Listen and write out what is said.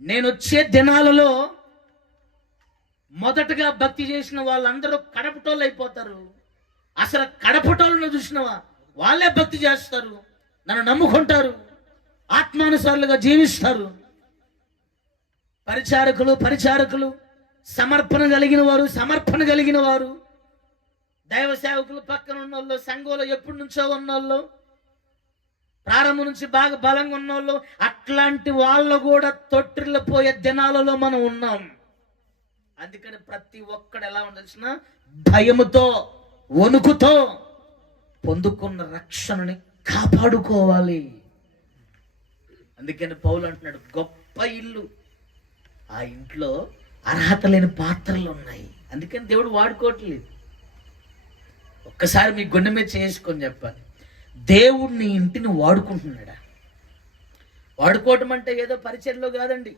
నేను వచ్చే దినాలలో మొదటగా భక్తి చేసిన వాళ్ళందరూ కడపటోళ్ళు అయిపోతారు. అసలు కడపటోళ్ళను చూసినవా వాళ్ళే భక్తి చేస్తారు, నన్ను నమ్ముకుంటారు, ఆత్మానుసారులుగా జీవిస్తారు. పరిచారకులు సమర్పణ కలిగిన వారు దైవ సేవకులు, పక్కన ఉన్నోళ్ళు, సంఘంలో ఎప్పటి నుంచో ఉన్నోళ్ళు, ప్రారంభం నుంచి బాగా బలంగా ఉన్నోళ్ళు, అట్లాంటి వాళ్ళు కూడా తొట్టిల్లిపోయే దినాలలో మనం ఉన్నాం. అందుకని ప్రతి ఒక్కడు ఎలా ఉండాల్సిన భయముతో, వణుకుతో పొందుకున్న రక్షణని కాపాడుకోవాలి. అందుకని పౌలు అంటున్నాడు, గొప్ప ఇల్లు, ఆ ఇంట్లో అర్హత లేని పాత్రలు ఉన్నాయి. అందుకని దేవుడు వాడుకోవట్లేదు. ఒక్కసారి మీ గుండె మీద చేసుకొని చెప్పాలి, దేవుడు నీ ఇంటిని వాడుకుంటున్నాడా? వాడుకోవటం అంటే ఏదో పరిచయంలో కాదండి.